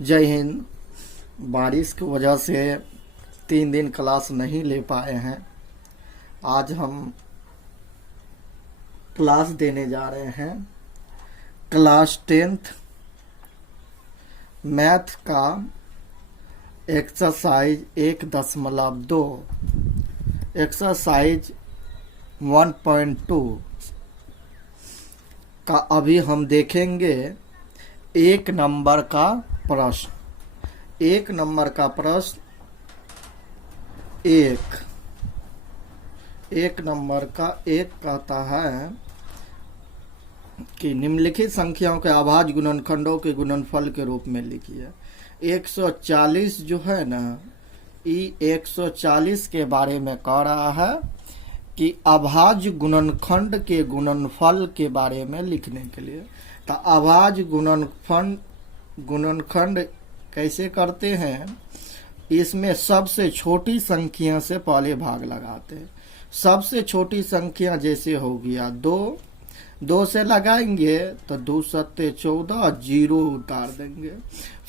जय हिंद। बारिश की वजह से 3 दिन क्लास नहीं ले पाए हैं। आज हम क्लास देने जा रहे हैं क्लास 10th मैथ का एक्सरसाइज 1.2 एक्सरसाइज 1.2 का अभी हम देखेंगे। 1 नंबर का प्रश्न 1 नंबर का प्रश्न 1 नंबर का 1 कहता है कि निम्नलिखित संख्याओं के अभाज्य गुणनखंडों के गुणनफल के रूप में लिखिए। 140 जो है ना, ये 140 के बारे में कह रहा है कि अभाज्य गुणनखंड के गुणनफल के बारे में लिखने के लिए। तो अभाज्य गुणनखंड कैसे करते हैं? इसमें सबसे छोटी संख्या से पहले भाग लगाते हैं। सबसे छोटी संख्या जैसे हो गया 2 से लगाएंगे तो 2 सत्ते 14, 0 उतार देंगे।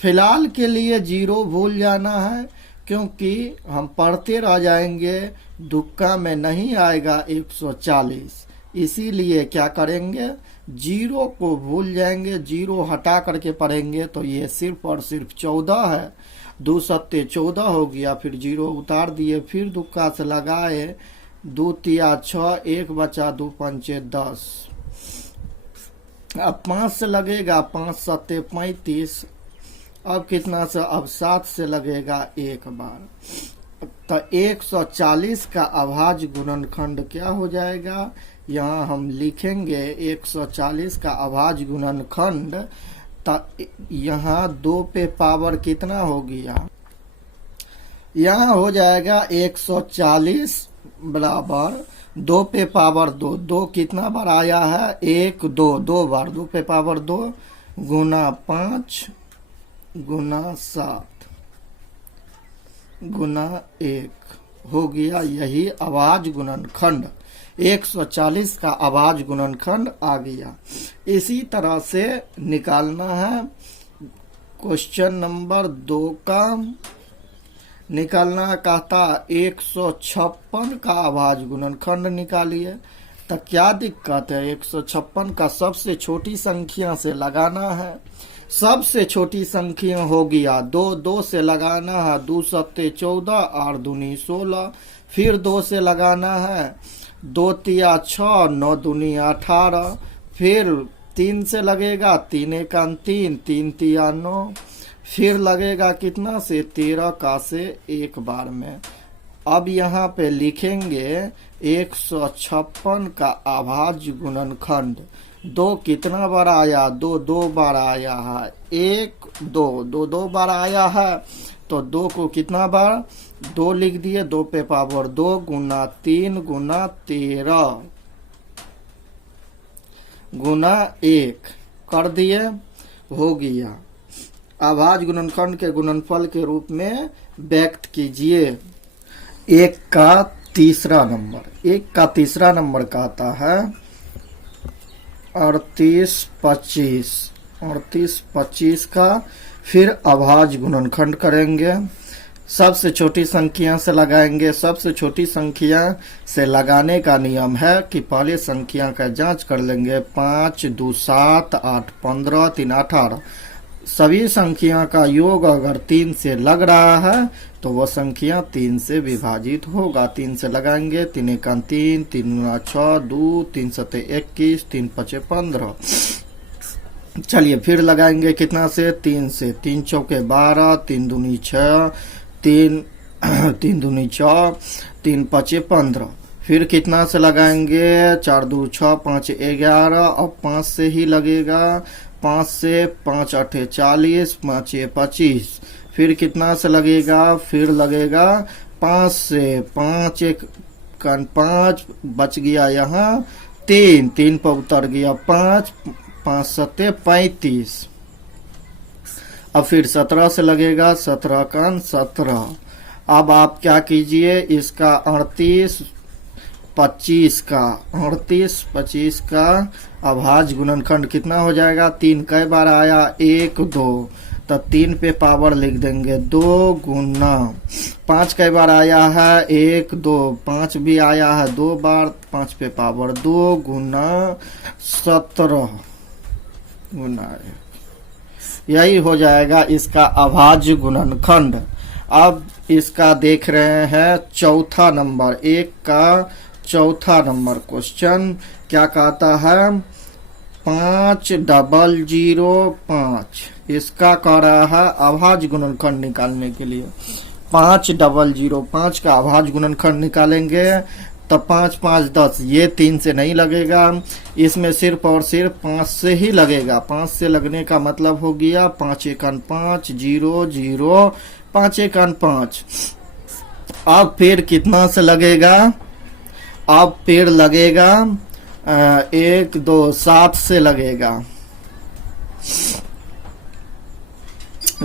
फिलहाल के लिए 0 भूल जाना है, क्योंकि हम पढ़ते रह जाएंगे, दुक्का में नहीं आएगा 140। इसीलिए क्या करेंगे, 0 को भूल जाएंगे, 0 हटा करके पढ़ेंगे तो ये सिर्फ और सिर्फ 14 है। 2 सत्ते 14 हो गया, फिर 0 उतार दिए, फिर दुक्का से लगाए, 2 तिया 6, 1 बचा, 2 पंचे 10। अब 5 से लगेगा, 5 सत्ते 35। अब कितना से? अब 7 से लगेगा 1 बार। तो 140 का अभाज्य गुणनखंड क्या हो जाएगा? यहाँ हम लिखेंगे 140 का अभाज्य गुणनखंड। तो यहाँ 2 पे पावर कितना हो गया? यहाँ हो जाएगा 140 बराबर 2 पे पावर 2। 2 कितना बार आया है? 1, 2 बार। 2 पे पावर 2 गुना 5 गुना 7 गुना 1 हो गया। यही अभाज्य गुणनखंड 140 का अभाज्य गुणनखंड आ गया। इसी तरह से निकालना है। क्वेश्चन नंबर 2 का निकालना कहता 156 का अभाज्य गुणनखंड निकालिए। तो क्या दिक्कत है? 156 का सबसे छोटी संख्या से लगाना है। सबसे छोटी संख्या हो गया 2 से लगाना है, 2 सत्ते 14, 8 दूनी 16। फिर 2 से लगाना है, 2 तिया 6, 9 दूनी 18। फिर 3 से लगेगा, 3 एका 3, 3 तिया 9। फिर लगेगा कितना से? 13 का से 1 बार में। अब यहाँ पे लिखेंगे 156 का अभाज्य गुणनखंड। 2 कितना बार आया? 2 बार आया है। 1 2 बार आया है। तो 2 को कितना बार? 2 लिख दिए, 2 पे पावर 2 गुना 3 गुना 13 गुना 1 कर दिए, हो गया। अभाज्य गुणनखंड के गुणनफल के रूप में व्यक्त कीजिए। 1 का तीसरा नंबर कहता है 38 25 का। फिर अभाज्य गुणनखंड करेंगे। सबसे छोटी संख्या से लगाएंगे। सबसे छोटी संख्या से लगाने का नियम है कि पहले संख्या का जांच कर लेंगे। 5 2 7 8 15 3 18। सभी संख्या का योग अगर 3 से लग रहा है तो वह संख्या 3 से विभाजित होगा। 3 से लगाएंगे, 3 एका 3, 3 गुना 6, 2, 3 सत्ते 21, 3 पचे 15। चलिए फिर लगाएंगे कितना से? 3 से। 3 चौके 12, 3 दूनी 6, 3 दूनी 6, 3 पचे 15। फिर कितना से लगाएंगे? 4 2 6, 5 11। अब 5 से ही लगेगा। 5 से 5 8 40, 5 25। फिर कितना से लगेगा? फिर लगेगा 5 से 5 1 5 बच गया यहाँ 3 पर उतर गया 5 5 सत्ते 35। अब फिर 17 से लगेगा, 17 का 17। अब आप क्या कीजिए, इसका 38 25 का अभाज्य गुणनखंड कितना हो जाएगा? 3 कई बार आया? 1 2। तो 3 पे पावर लिख देंगे 2 गुना 5 कई बार आया है 1 2, 5 भी आया है 2 बार, 5 पे पावर 2 गुना 17 गुना 1, यही हो जाएगा इसका अभाज्य गुणनखंड। अब इसका देख रहे हैं चौथा नंबर, 1 का चौथा नंबर क्वेश्चन क्या कहता है, 5005, इसका कह रहा है अभाज्य गुणनखंड निकालने के लिए। 5005 का अभाज्य गुणनखंड निकालेंगे तो 5 5 10, ये 3 से नहीं लगेगा, इसमें सिर्फ और सिर्फ 5 से ही लगेगा। 5 से लगने का मतलब हो गया 5 एकन 5, 0 0, 5 एकन 5। अब फिर कितना से लगेगा, अब फिर लगेगा 1 2 7 से लगेगा,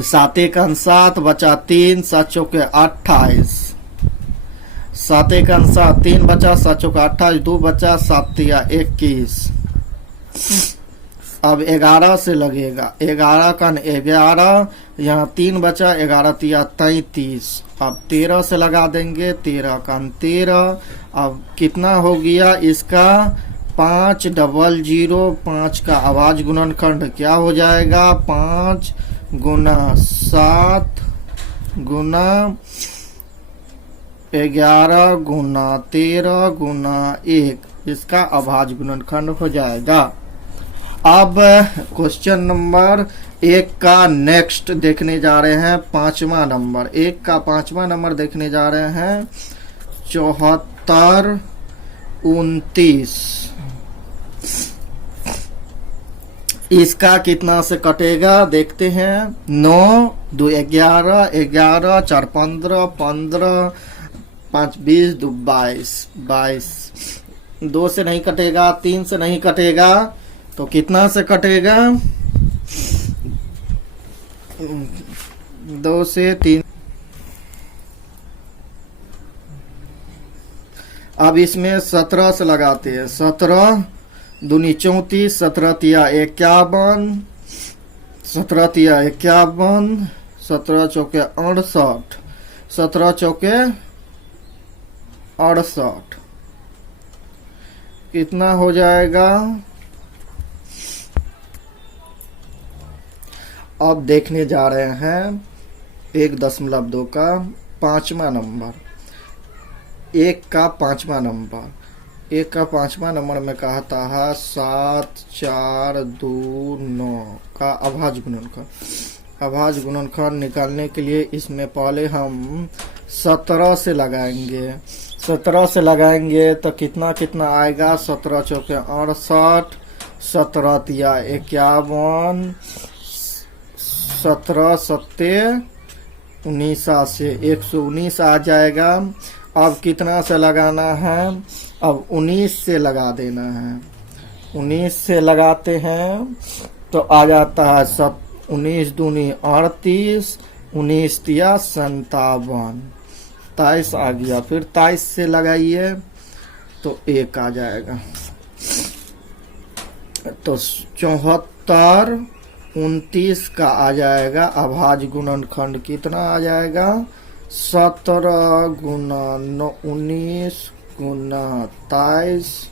7 एकन 7 बचा 3, 7 चौके 28, 7 एकन 7, 3 बचा, 7 चौके 28, 2 बचा, 7 तिया 21। अब 11 से लगेगा, 11 कन 11, यहाँ 3 बचा, 11 तिया 33। अब 13 से लगा देंगे, 13 कन 13। अब कितना हो गया इसका 5005 का अभाज्य गुणनखंड क्या हो जाएगा, 5 गुना 7 गुना 11 गुना 13 गुना 1, इसका अभाज्य गुणनखंड हो जाएगा। अब क्वेश्चन नंबर 1 का नेक्स्ट देखने जा रहे हैं, 5वां नंबर। 1 का 5वां नंबर देखने जा रहे हैं, 74 29, इसका कितना से कटेगा देखते हैं। 9 2 11, 11 4 15, 15 5 20, 2 22, 22, 2 से नहीं कटेगा, 3 से नहीं कटेगा, तो कितना से कटेगा, 2 से 3। अब इसमें 17 से लगाते हैं, 17 दूनी 34, 17 तिया 51, 17 तिया 51, 17 चौके 68, 17 चौके 68, कितना हो जाएगा। अब देखने जा रहे हैं 1.2 का 5वां नंबर। 1 का 5वां नंबर, 1 का 5वां नंबर में कहता है 7 4 2 9 का अभाज्य गुणनखंड। अभाज्य गुणनखंड निकालने के लिए इसमें पहले हम 17 से लगाएंगे। 17 से लगाएंगे तो कितना कितना आएगा, 17 चौके 68, 17 तिया 51, 17 सत्ते 19 से 119 आ जाएगा। अब कितना से लगाना है, अब 19 से लगा देना है। 19 से लगाते हैं तो आ जाता है 19 दूनी 38, 19 तिया 57, 23 आ गया। फिर 23 से लगाइए तो 1 आ जाएगा। तो 74 29 का आ जाएगा अभाज्य गुणनखंड, कितना आ जाएगा, 17 गुना 19 गुना 23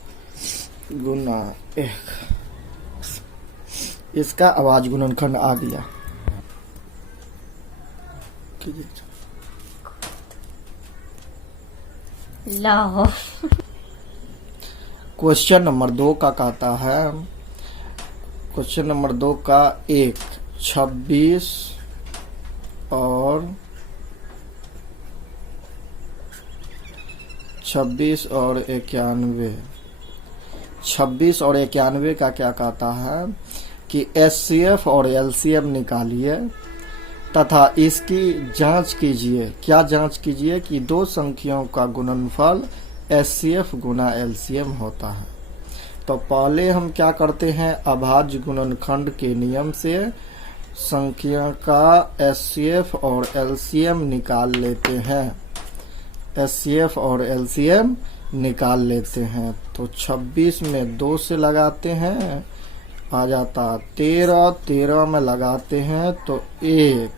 गुना 1, इसका अभाज्य गुणनखंड आ गया। लाओ। क्वेश्चन नंबर 2 का कहता है, क्वेश्चन नंबर 2 का 1 26 और 91, 26 और 91 का क्या कहता है कि एचसीएफ और एलसीएम निकालिए तथा इसकी जांच कीजिए। क्या जांच कीजिए कि दो संख्याओं का गुणनफल एचसीएफ गुना एलसीएम होता है। तो पहले हम क्या करते हैं, अभाज्य गुणनखंड के नियम से संख्या का एचसीएफ और एलसीएम निकाल लेते हैं। एचसीएफ और एलसीएम निकाल लेते हैं। तो 26 में 2 से लगाते हैं आ जाता है 13, 13 में लगाते हैं तो 1।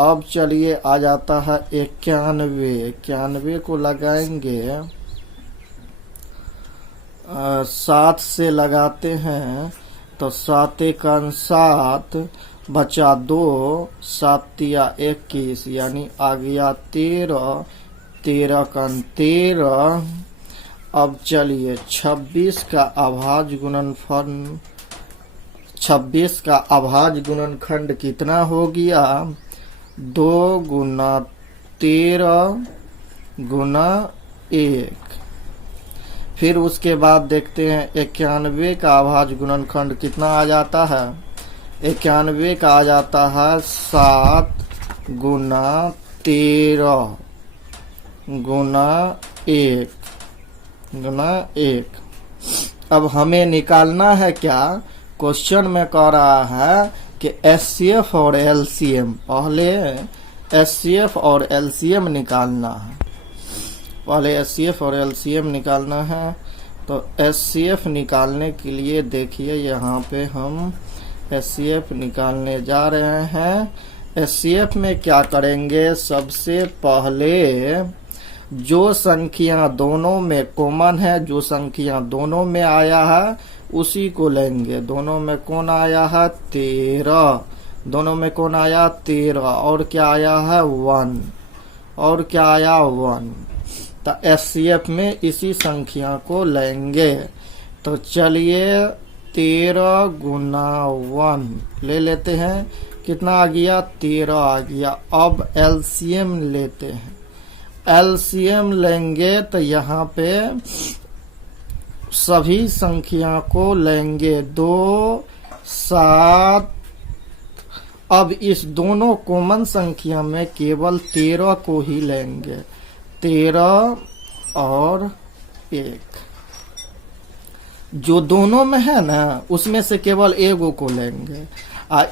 अब चलिए आ जाता है 91, 91 को लगाएंगे 7 से लगाते हैं तो 7 एकन 7 बचा 2, 7 तिया 21 यानी आ गया 13, 13 कन 13। अब चलिए 26 का अभाज्य गुणनफल, 26 का अभाज्य गुणनखंड कितना हो गया? 2 गुना 13 गुना 1। फिर उसके बाद देखते हैं 91 का अभाज्य गुणनखंड कितना आ जाता है? 91 का आ जाता है 7 गुना 13 गुना 1 गुना 1। अब हमें निकालना है क्या? क्वेश्चन में कह रहा है कि एचसीएफ और एलसीएम, पहले एचसीएफ और एलसीएम निकालना है। पहले एचसीएफ और एलसीएम निकालना है। तो एचसीएफ निकालने के लिए देखिए यहाँ पे हम एचसीएफ निकालने जा रहे हैं। एचसीएफ में क्या करेंगे? सबसे पहले जो संख्या दोनों में कॉमन है, जो संख्या दोनों में आया है उसी को लेंगे। दोनों में कौन आया है? 13। दोनों में कौन आया? 13। और क्या आया है? 1। और क्या आया? 1। तो एचसीएफ में इसी संख्या को लेंगे। तो चलिए 13 गुना 1 ले लेते हैं। कितना आ गया? 13 आ गया। अब एलसीएम लेते हैं। एलसीएम लेंगे तो यहाँ पे सभी संख्या को लेंगे 2, 7। अब इस दोनों कॉमन संख्या में केवल 13 को ही लेंगे। 13 और 1 जो दोनों में है ना उसमें से केवल एगो को लेंगे।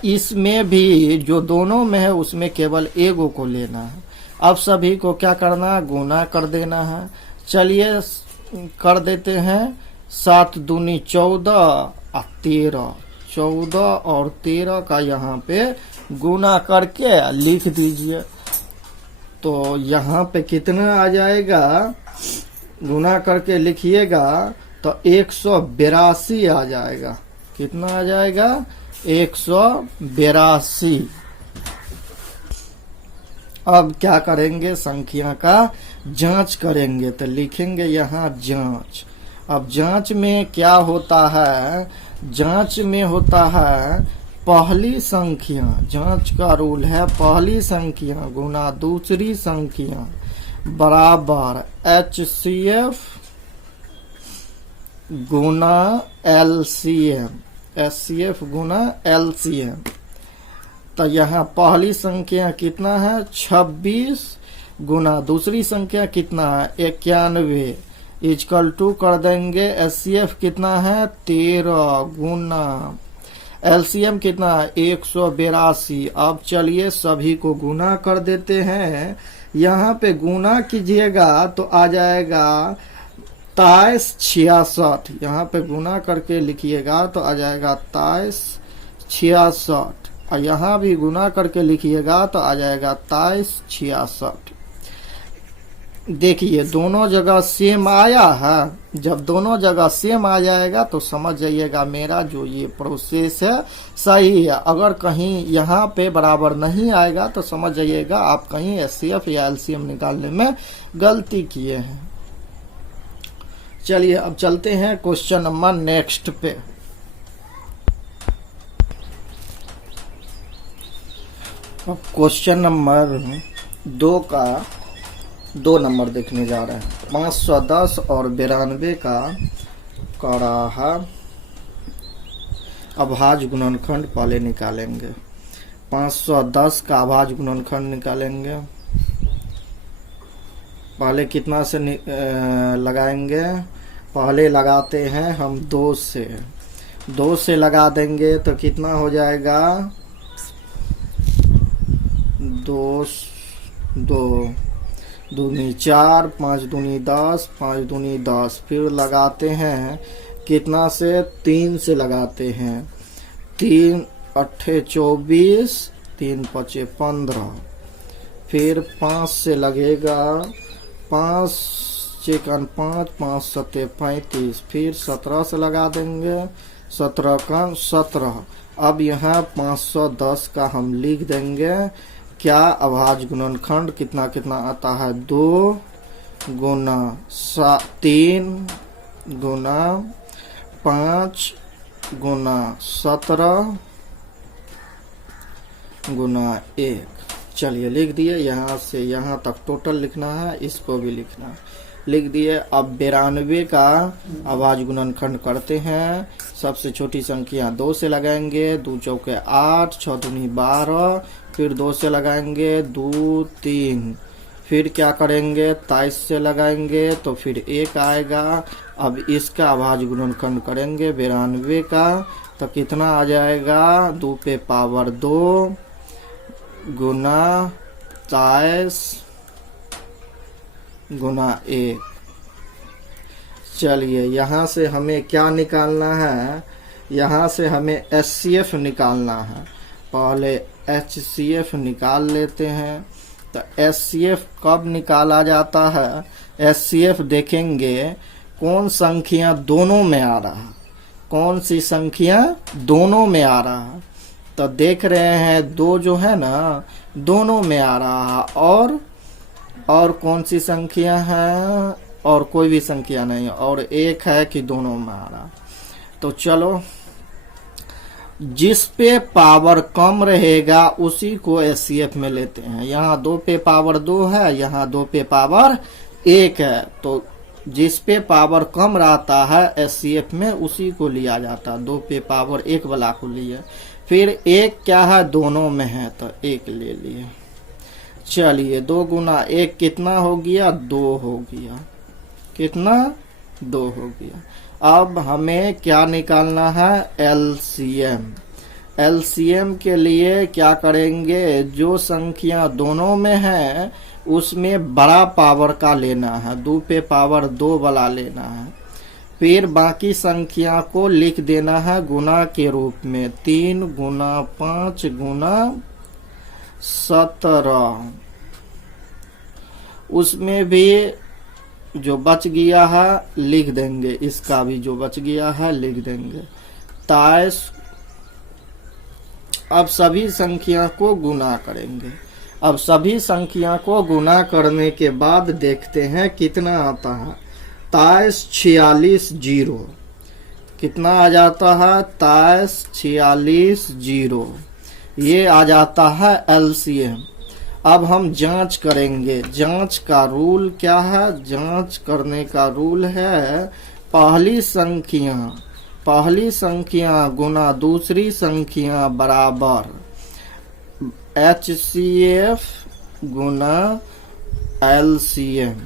इसमें भी जो दोनों में है उसमें केवल एगो को लेना है। अब सभी को क्या करना है? गुना कर देना है। चलिए कर देते हैं। 7 दूनी 14 और 13, 14 और 13 का यहाँ पे गुना करके लिख दीजिए। तो यहाँ पे कितना आ जाएगा? गुना करके लिखिएगा तो 182 आ जाएगा। कितना आ जाएगा? 182। अब क्या करेंगे? संख्या का जांच करेंगे। तो लिखेंगे यहाँ जांच। अब जांच में क्या होता है? जांच में होता है पहली संख्या, जांच का रूल है पहली संख्या गुना दूसरी संख्या बराबर एचसीएफ गुना एलसीएम, एचसीएफ गुना एलसीएम। तो यहाँ पहली संख्या कितना है? 26 गुना दूसरी संख्या कितना है? 91 इजकल टू कर देंगे। एचसीएफ कितना है? 13 गुना एलसीएम कितना है? 182। अब चलिए सभी को गुना कर देते हैं। यहाँ पे गुना कीजिएगा तो आ जाएगा 23 66। यहाँ पे गुना करके लिखिएगा तो आ जाएगा 23 66। और यहाँ भी गुना करके लिखिएगा तो आ जाएगा 23 66। देखिए दोनों जगह सेम आया है। जब दोनों जगह सेम आ जाएगा तो समझ जाइएगा मेरा जो ये प्रोसेस है सही है। अगर कहीं यहाँ पे बराबर नहीं आएगा तो समझ जाइएगा आप कहीं एचसीएफ या एलसीएम निकालने में गलती किए हैं। चलिए अब चलते हैं क्वेश्चन नंबर नेक्स्ट पे। क्वेश्चन नंबर 2 का 2 नंबर देखने जा रहे हैं। 510 और 92 का रहा अभाज्य गुणनखंड पहले निकालेंगे। 510 का अभाज्य गुणनखंड निकालेंगे। पहले कितना से लगाएंगे? पहले लगाते हैं हम 2 से। 2 से लगा देंगे तो कितना हो जाएगा? 2 दूनी 4, 5 दूनी 10, 5 दूनी 10। फिर लगाते हैं कितना से 3 से लगाते हैं, 3 अट्ठे 24, 3 पचे 15, फिर 5 से लगेगा, 5 चेकन 5, 5 सत्ते 35, फिर 17 से लगा देंगे, 17 का 17। अब यहाँ 510 का हम लिख देंगे। क्या अभाज्य गुणनखंड कितना कितना आता है, 2 गुना 3 गुना 5 गुना 17 गुना 1। चलिए लिख दिए। यहाँ से यहाँ तक टोटल लिखना है, इसको भी लिखना है, लिख दिए। अब 92 का अभाज्य गुणनखंड करते हैं। सबसे छोटी संख्या 2 से लगाएंगे, 2 चौके 8, 6 दूनी 12, फिर 2 से लगाएंगे, 2 3, फिर क्या करेंगे, 23 से लगाएंगे तो फिर 1 आएगा। अब इसका अभाज्य गुणनखंड करेंगे 92 का, तो कितना आ जाएगा, 2 पे पावर 2 गुना 23 गुना 1। चलिए यहाँ से हमें क्या निकालना है, यहाँ से हमें HCF निकालना है। पहले HCF निकाल लेते हैं। तो HCF कब निकाला जाता है, HCF देखेंगे कौन संख्या दोनों में आ रहा, कौन सी संख्या दोनों में आ रहा है। तो देख रहे हैं 2 जो है ना दोनों में आ रहा है, और कौन सी संख्या है, और कोई भी संख्या नहीं, और 1 है कि दोनों में आ रहा। तो चलो जिस पे पावर कम रहेगा उसी को HCF में लेते हैं। यहाँ 2 पे पावर 2 है, यहाँ 2 पे पावर 1 है, तो जिस पे पावर कम रहता है HCF में उसी को लिया जाता है। 2 पे पावर 1 वाला को लिए। फिर 1 क्या है, दोनों में है, तो 1 ले लिए। चलिए 2 गुना 1 कितना हो गया, 2 हो गया। कितना, 2 हो गया। अब हमें क्या निकालना है, LCM। LCM के लिए क्या करेंगे, जो संख्या दोनों में है उसमें बड़ा पावर का लेना है, 2 पे पावर 2 वाला लेना है। फिर बाकी संख्या को लिख देना है गुना के रूप में, 3 गुना 5 गुना 17। उसमें भी जो बच गया है लिख देंगे, इसका भी जो बच गया है लिख देंगे, 23। अब सभी संख्या को गुना करेंगे। अब सभी संख्या को गुना करने के बाद देखते हैं कितना आता है, 23 46 0। कितना आ जाता है, 23 46 0, ये आ जाता है LCM। अब हम जांच करेंगे। जांच का रूल क्या है, जांच करने का रूल है पहली संख्या गुना दूसरी संख्या बराबर HCF गुना LCM।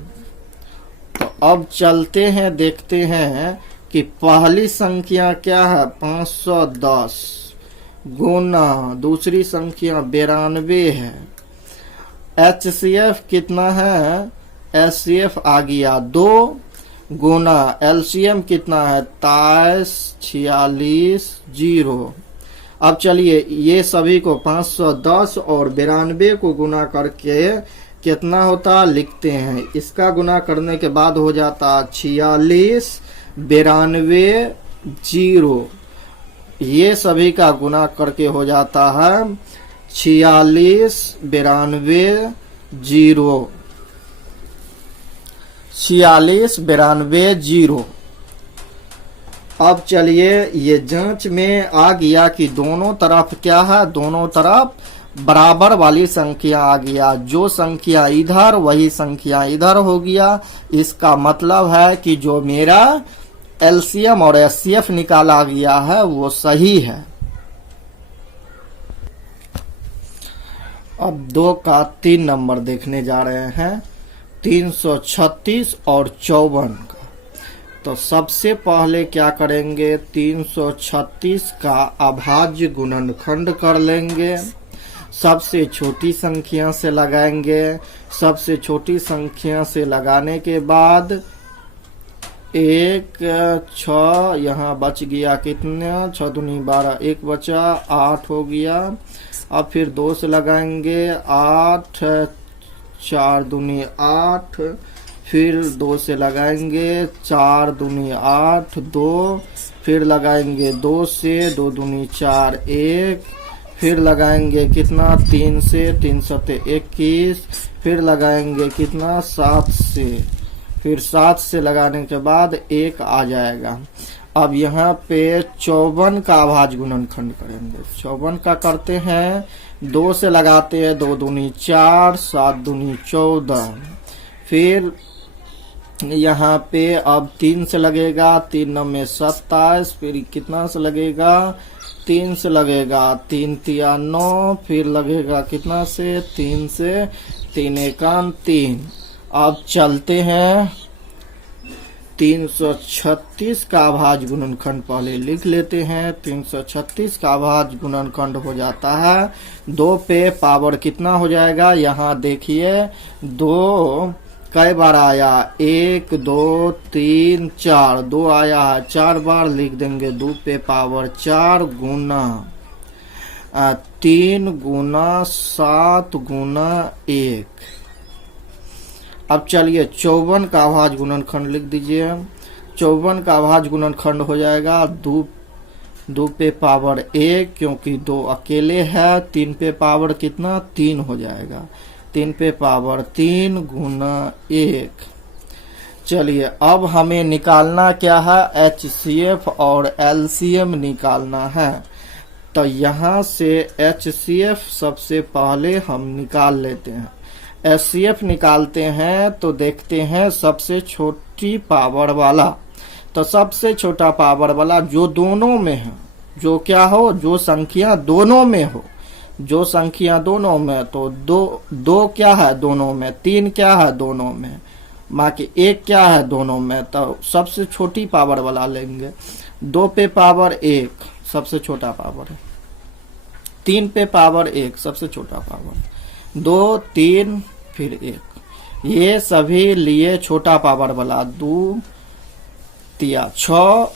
तो अब चलते हैं, देखते हैं कि पहली संख्या क्या है, 510 गुना दूसरी संख्या 92 है। HCF कितना है, HCF आ गया 2 गुना LCM कितना है, 23 46 0। अब चलिए ये सभी को 510 और 92 को गुना करके कितना होता लिखते हैं। इसका गुना करने के बाद हो जाता 46 92 0। ये सभी का गुना करके हो जाता है 46 92 0, 46 92 0। अब चलिए ये जांच में आ गया कि दोनों तरफ क्या है, दोनों तरफ बराबर वाली संख्या आ गया। जो संख्या इधर वही संख्या इधर हो गया। इसका मतलब है कि जो मेरा LCM और HCF निकाला गया है वो सही है। अब 2 का 3 नंबर देखने जा रहे हैं, 336 और 54 का। तो सबसे पहले क्या करेंगे, 336 का अभाज्य गुणनखंड कर लेंगे। सबसे छोटी संख्या से लगाएंगे। सबसे छोटी संख्या से लगाने के बाद एक 6, यहाँ बच गया कितना, 6 दूनी 12, एक बचा 8 हो गया। अब फिर 2 से लगाएंगे 8, 4 दूनी 8, फिर 2 से लगाएंगे 4 दूनी 8, 2, फिर लगाएंगे 2 से, 2 दूनी 4, 1, फिर लगाएंगे कितना 3 से, 3 सते 21, फिर लगाएंगे कितना 7 से, फिर 7 से लगाने के बाद 1 आ जाएगा। अब यहाँ पे 54 का अभाज्य गुणनखंड करेंगे। 54 का करते हैं, 2 से लगाते हैं, 2 दूनी 4, 7 दूनी 14, फिर यहाँ पे अब 3 से लगेगा, 3 9 में 27, फिर कितना से लगेगा, 3 से लगेगा, 3 तिया 9, फिर लगेगा कितना से, 3 से, 3 एकान 3। अब चलते हैं 336 का अभाज्य गुणनखंड पहले लिख लेते हैं। 336 का अभाज्य गुणनखंड हो जाता है 2 पे पावर कितना हो जाएगा, यहाँ देखिए 2 कई बार आया, 1 2 3 4, 2 आया है 4 बार, लिख देंगे 2 पे पावर 4 गुना 3 गुना 7 गुना 1। अब चलिए 54 का अभाज्य गुणनखंड लिख दीजिए। 54 का अभाज्य गुणनखंड हो जाएगा 2 पे पावर 1, क्योंकि 2 अकेले है, 3 पे पावर कितना 3 हो जाएगा, 3 पे पावर 3 गुना 1। चलिए अब हमें निकालना क्या है, HCF और LCM निकालना है। तो यहाँ से HCF सबसे पहले हम निकाल लेते हैं। HCF निकालते हैं तो देखते हैं सबसे छोटी पावर वाला, तो सबसे छोटा पावर वाला जो दोनों में है, जो क्या हो, जो संख्या दोनों में हो, जो संख्या दोनों में, तो 2 क्या है दोनों में, 3 क्या है दोनों में, बाकी 1 क्या है दोनों में, तो सबसे छोटी पावर वाला लेंगे। 2 पे पावर 1 सबसे छोटा पावर है, 3 पे पावर 1 सबसे छोटा पावर, 2 3 फिर 1, ये सभी लिए छोटा पावर वाला। 2 तिया 6,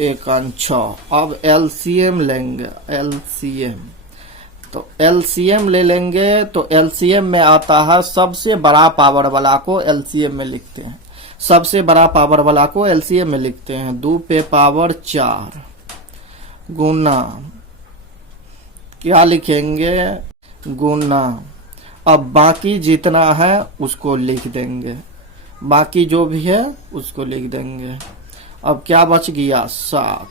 1 6। अब LCM लेंगे, LCM तो LCM ले लेंगे, तो LCM में आता है सबसे बड़ा पावर वाला को LCM में लिखते हैं, सबसे बड़ा पावर वाला को LCM में लिखते हैं। 2 पे पावर 4 गुना क्या लिखेंगे, गुना, अब बाकी जितना है उसको लिख देंगे, बाकी जो भी है उसको लिख देंगे। अब क्या बच गया 7।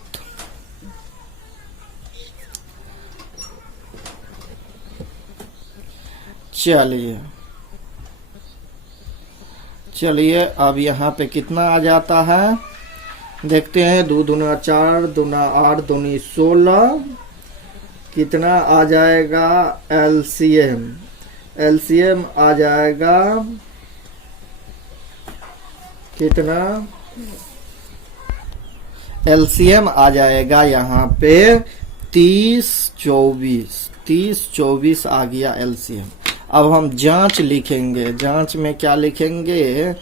चलिए अब यहाँ पे कितना आ जाता है देखते हैं। 2 दूना 4, दूना 8, दूनी 16, कितना आ जाएगा LCM, LCM आ जाएगा कितना, LCM आ जाएगा यहाँ पे 30 24 आ गया LCM। अब हम जांच लिखेंगे, जांच में क्या लिखेंगे,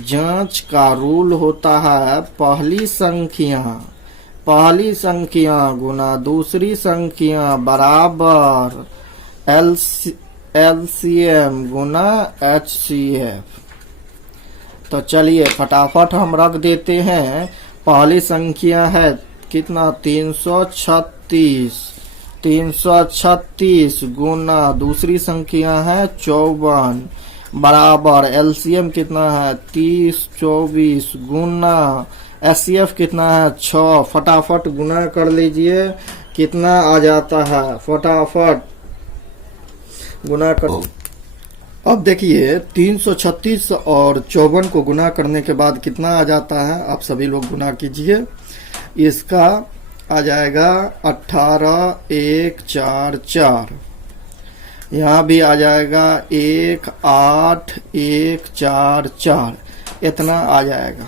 जांच का रूल होता है पहली संख्या गुना दूसरी संख्या बराबर LCM गुना HCF। तो चलिए फटाफट हम रख देते हैं। पहली संख्या है कितना 336 गुना दूसरी संख्या है 54 बराबर LCM कितना है 30 24 गुना HCF कितना है 6। फटाफट गुना कर लीजिए, कितना आ जाता है, फटाफट गुना कर। अब देखिए 336 और 54 को गुना करने के बाद कितना आ जाता है, आप सभी लोग गुना कीजिए। इसका आ जाएगा 18 1 4 4, यहाँ भी आ जाएगा 1 8 1 4 4, इतना आ जाएगा।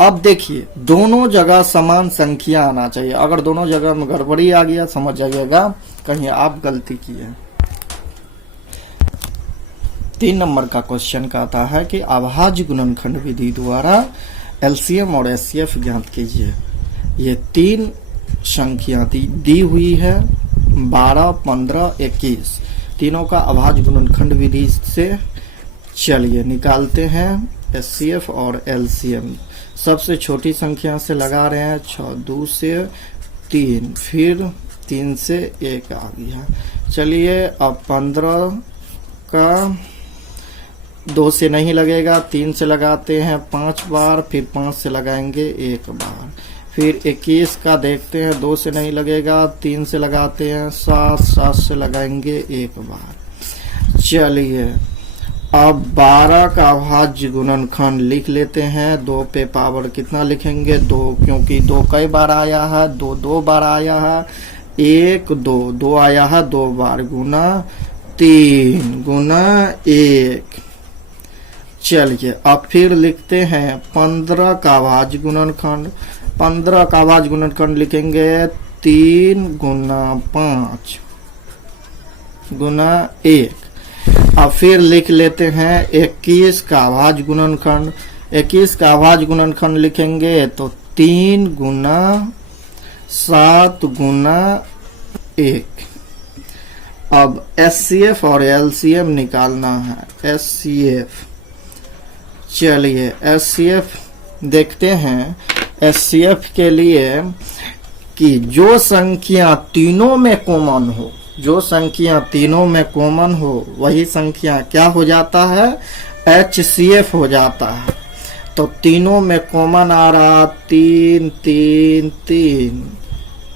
अब देखिए दोनों जगह समान संख्या आना चाहिए, अगर दोनों जगह में गड़बड़ी आ गया समझ जाइएगा कहीं आप गलती किए। 3 नंबर का क्वेश्चन कहता है कि अभाज्य गुणनखंड विधि द्वारा एलसीएम और एचसीएफ ज्ञात कीजिए। ये तीन संख्या दी हुई है 12, 15, 21। तीनों का अभाज्य गुणनखंड विधि से चलिए निकालते हैं एचसीएफ और एलसीएम। सबसे छोटी संख्या से लगा रहे हैं 6, 2 से 3, फिर 3 से 1 आ गया। चलिए अब 15 का 2 से नहीं लगेगा, 3 से लगाते हैं 5 बार, फिर 5 से लगाएंगे 1 बार। फिर 21 का देखते हैं, 2 से नहीं लगेगा, 3 से लगाते हैं 7, 7 से लगाएंगे 1 बार। चलिए अब 12 का अभाज्य गुणनखंड लिख लेते हैं। 2 पे पावर कितना लिखेंगे? 2, क्योंकि 2 कई बार आया है? 2 2 बार आया है। 1 2 2 आया है 2 बार, गुना 3 गुना 1। चलिए अब फिर लिखते हैं 15 का अभाज्य गुणनखंड। 15 का अभाज्य गुणनखंड लिखेंगे 3 गुना 5 गुना 1। अब फिर लिख लेते हैं 21 का अभाज्य गुणनखंड। 21 का अभाज्य गुणनखंड लिखेंगे तो 3 गुना 7 गुना 1। अब एचसीएफ और एलसीएम निकालना है। एचसीएफ, चलिए एचसीएफ देखते हैं। एचसीएफ के लिए कि जो संख्या तीनों में कॉमन हो, जो संख्या तीनों में कॉमन हो वही संख्या क्या हो जाता है? एचसीएफ हो जाता है। तो तीनों में कॉमन आ रहा 3 3 3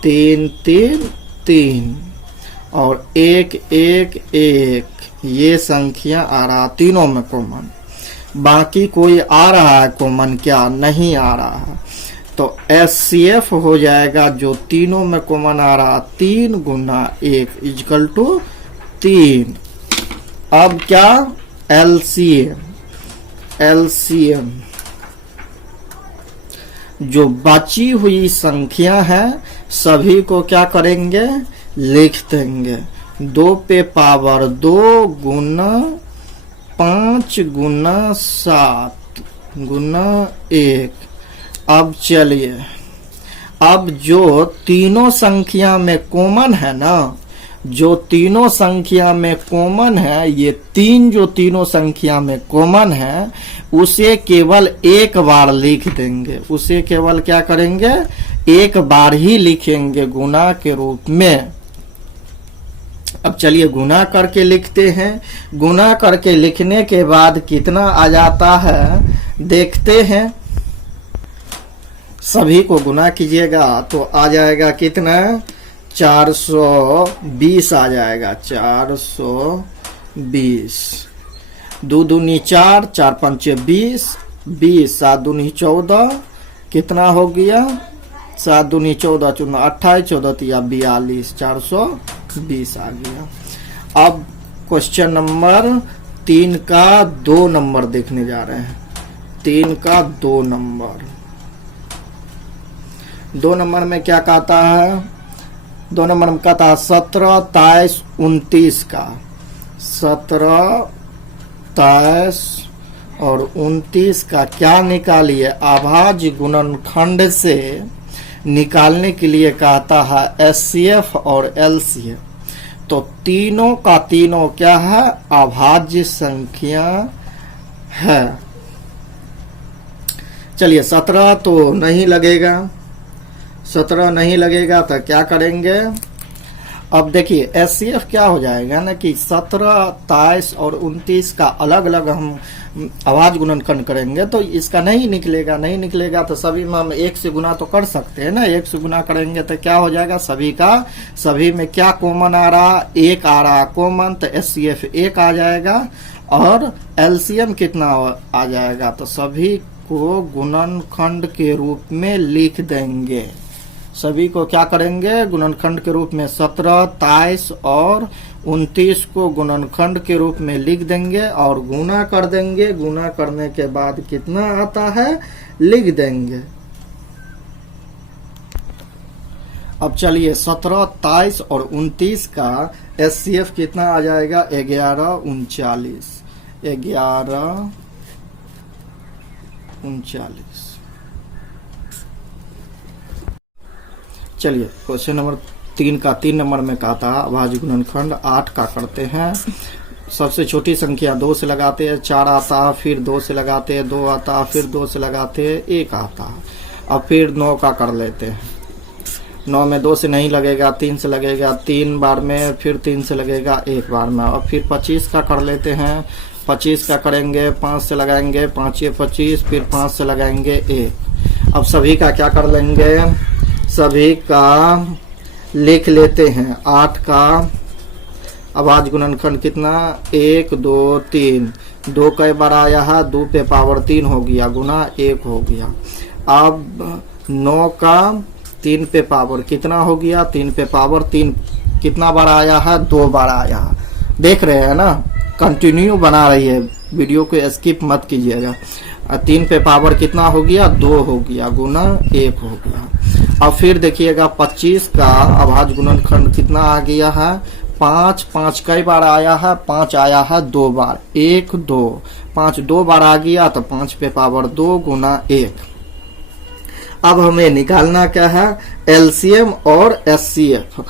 3 3 3 और 1 1 1, ये संख्या आ रहा तीनों में कॉमन। बाकी कोई आ रहा है कॉमन? क्या नहीं आ रहा है। तो एचसीएफ हो जाएगा जो तीनों में कॉमन आ रहा 3 गुना 1 इक्वल टू 3। अब क्या? एलसीएम। एलसीएम जो बची हुई संख्या है सभी को क्या करेंगे? लिख देंगे। 2 पे पावर 2 गुना 5 गुना 7 गुना 1। अब चलिए, अब जो तीनों संख्या में कॉमन है ना, जो तीनों संख्या में कॉमन है, ये 3 जो तीनों संख्या में कॉमन है उसे केवल एक बार लिख देंगे। उसे केवल क्या करेंगे? एक बार ही लिखेंगे गुना के रूप में। अब चलिए गुना करके लिखते हैं। गुना करके लिखने के बाद कितना आ जाता है देखते हैं। सभी को गुना कीजिएगा तो आ जाएगा कितना? 420 आ जाएगा। 420। 2 दूनी 4, 4 पंचे 20, 20 7 दूनी 14, कितना हो गया? 7 दूनी 14, 28, 14 तिया 42, 420 आ गया। अब क्वेश्चन नंबर 3 का 2 नंबर देखने जा रहे हैं। 3 का 2 नंबर। 2 नंबर में क्या कहता है? 2 नंबर में कहता है 17, 23, 29 का। 17, 23 और 29 का क्या निकालिए? अभाज्य गुणनखंड से निकालने के लिए कहता है एचसीएफ और एलसीएफ। तो तीनों का तीनों क्या है? अभाज्य संख्या है। चलिए 17 तो नहीं लगेगा। 17 नहीं लगेगा तो क्या करेंगे? अब देखिए एचसीएफ क्या हो जाएगा ना कि 17, 23 और 29 का अलग अलग हम अभाज्य गुणनखंड करेंगे तो इसका नहीं निकलेगा। नहीं निकलेगा तो सभी में हम 1 से गुना तो कर सकते हैं ना। 1 से गुना करेंगे तो क्या हो जाएगा? सभी का सभी में क्या कॉमन आ रहा? 1 आ रहा कॉमन, तो एचसीएफ 1 आ जाएगा। और एलसीएम कितना आ जाएगा? तो सभी को गुणनखंड के रूप में लिख देंगे। सभी को क्या करेंगे? गुणनखंड के रूप में 17, 23 और 29 को गुणनखंड के रूप में लिख देंगे और गुना कर देंगे। गुना करने के बाद कितना आता है लिख देंगे। अब चलिए 17, 23 और 29 का एचसीएफ कितना आ जाएगा? 11, 39। 11, 39। चलिए क्वेश्चन नंबर 3 का 3 नंबर में कहा था अभाज्य गुणनखंड 8 का करते हैं। सबसे छोटी संख्या 2 से लगाते हैं 4 आता, फिर 2 से लगाते हैं 2 आता, फिर 2 से लगाते हैं 1 आता। अब फिर 9 का कर लेते हैं। 9 में 2 से नहीं लगेगा, 3 से लगेगा 3 बार में, फिर 3 से लगेगा 1 बार में। अब फिर 25 का कर लेते हैं। 25 का करेंगे, 5 से लगाएंगे, 5 ये 25, फिर 5 से लगाएंगे 1। अब सभी का क्या कर लेंगे, सभी का लिख लेते हैं। 8 का अभाज्य गुणनखंड कितना, 1 2 3, 2 कई बार आया है, 2 पे पावर 3 हो गया, गुना 1 हो गया। अब 9 का 3 पे पावर कितना हो गया, 3 पे पावर 3 कितना बार आया है, 2 बार आया है। देख रहे हैं ना, कंटिन्यू बना रही है, वीडियो को स्किप मत कीजिएगा। 3 पे पावर कितना हो गया, 2 हो गया, गुना 1 हो गया। अब फिर देखिएगा 25 का अभाज्य गुणनखंड कितना आ गया है, 5। 5 कई बार आया है, 5 आया है 2 बार, 1 2, 5 2 बार आ गया, तो 5 पे पावर 2 गुना 1। अब हमें निकालना क्या है, एलसीएम और एचसीएफ।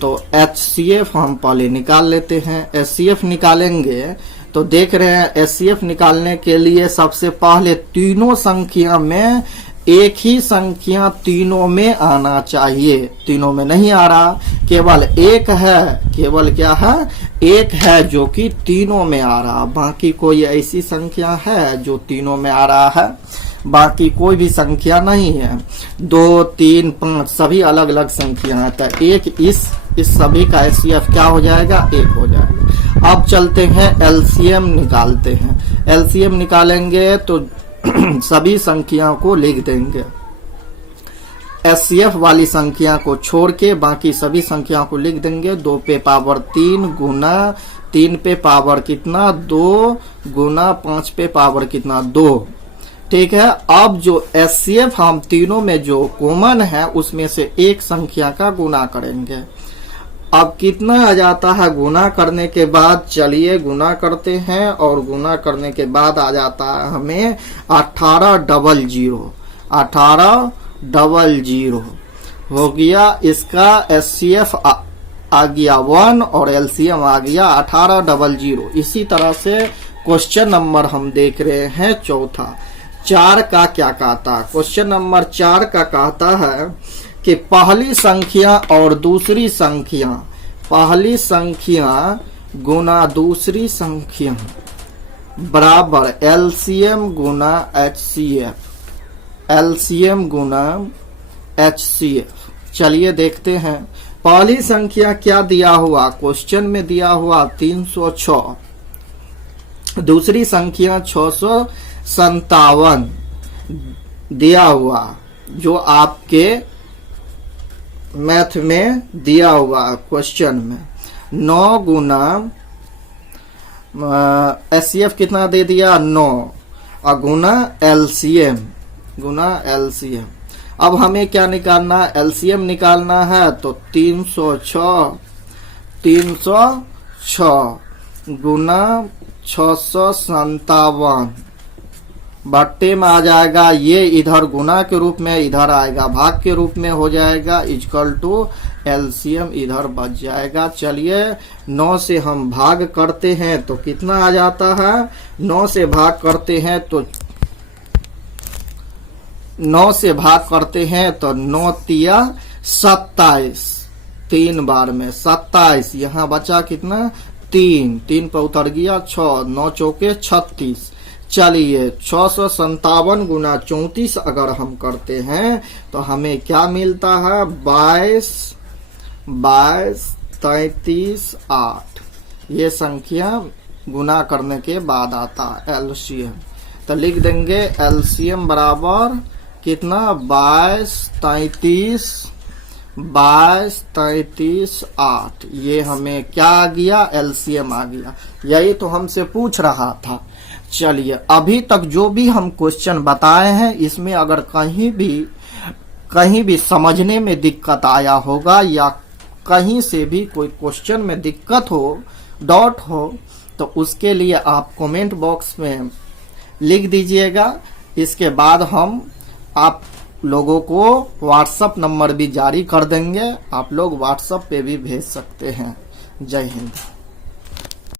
तो एचसीएफ हम पहले निकाल लेते हैं। एचसीएफ निकालेंगे तो देख रहे हैं, एचसीएफ निकालने के लिए सबसे पहले तीनों संख्या में एक ही संख्या तीनों में आना चाहिए। तीनों में नहीं आ रहा, केवल एक है, केवल क्या है, एक है जो कि तीनों में आ रहा। बाकी कोई ऐसी संख्या है जो तीनों में आ रहा है, बाकी कोई भी संख्या नहीं है। 2 3 5 सभी अलग अलग संख्या है, तो एक इस सभी का एचसीएफ क्या हो जाएगा, 1 हो जाएगा। अब चलते हैं एलसीएम निकालते हैं। एलसीएम निकालेंगे तो सभी संख्याओं को लिख देंगे, एचसीएफ वाली संख्या को छोड़ के बाकी सभी संख्याओं को लिख देंगे। 2 पे पावर 3 गुना 3 पे पावर कितना, 2 गुना 5 पे पावर कितना, 2। ठीक है। अब जो एचसीएफ हम तीनों में जो कॉमन है उसमें से एक संख्या का गुना करेंगे। अब कितना आ जाता है गुना करने के बाद, चलिए गुना करते हैं। और गुना करने के बाद आ जाता है हमें 1800। 1800 हो गया। इसका एचसीएफ आ गया 1 और एलसीएम आ गया 1800। इसी तरह से क्वेश्चन नंबर हम देख रहे हैं चौथा। 4 का क्या कहता है, क्वेश्चन नंबर 4 का कहता है कि पहली संख्या और दूसरी संख्या, पहली संख्या गुना दूसरी संख्या बराबर एलसीएम गुना एचसीएफ। एलसीएम गुना एचसीएफ। चलिए देखते हैं। पहली संख्या क्या दिया हुआ, क्वेश्चन में दिया हुआ 306। दूसरी संख्या 657 दिया हुआ, जो आपके मैथ में दिया हुआ क्वेश्चन में। 9 गुना एचसीएफ कितना दे दिया, 9 और गुना एलसीएम, गुना एलसीएम। अब हमें क्या निकालना, एलसीएम निकालना है। तो 306 गुना 657 बट्टे में आ जाएगा। ये इधर गुना के रूप में, इधर आएगा भाग के रूप में हो जाएगा, इक्वल टू एलसीएम इधर बच जाएगा। चलिए 9 से हम भाग करते हैं तो कितना आ जाता है, 9 से भाग करते हैं तो 9 से भाग करते हैं तो 9 तिया 27, 3 बार में 27। यहाँ बचा कितना, 3 पर उतर गया 6, 9 चौके 36। चलिए 657 गुना 34 अगर हम करते हैं तो हमें क्या मिलता है, 22 33 8। ये संख्या गुना करने के बाद आता है एलसीएम। तो लिख देंगे एलसीएम बराबर कितना, 22 33 8। ये हमें क्या आ गया, एलसीएम आ गया। यही तो हमसे पूछ रहा था। चलिए अभी तक जो भी हम क्वेश्चन बताए हैं, इसमें अगर कहीं भी समझने में दिक्कत आया होगा या कहीं से भी कोई क्वेश्चन में दिक्कत हो, डाउट हो, तो उसके लिए आप कमेंट बॉक्स में लिख दीजिएगा। इसके बाद हम आप लोगों को व्हाट्सएप नंबर भी जारी कर देंगे, आप लोग व्हाट्सएप पे भी भेज सकते हैं। जय हिंद।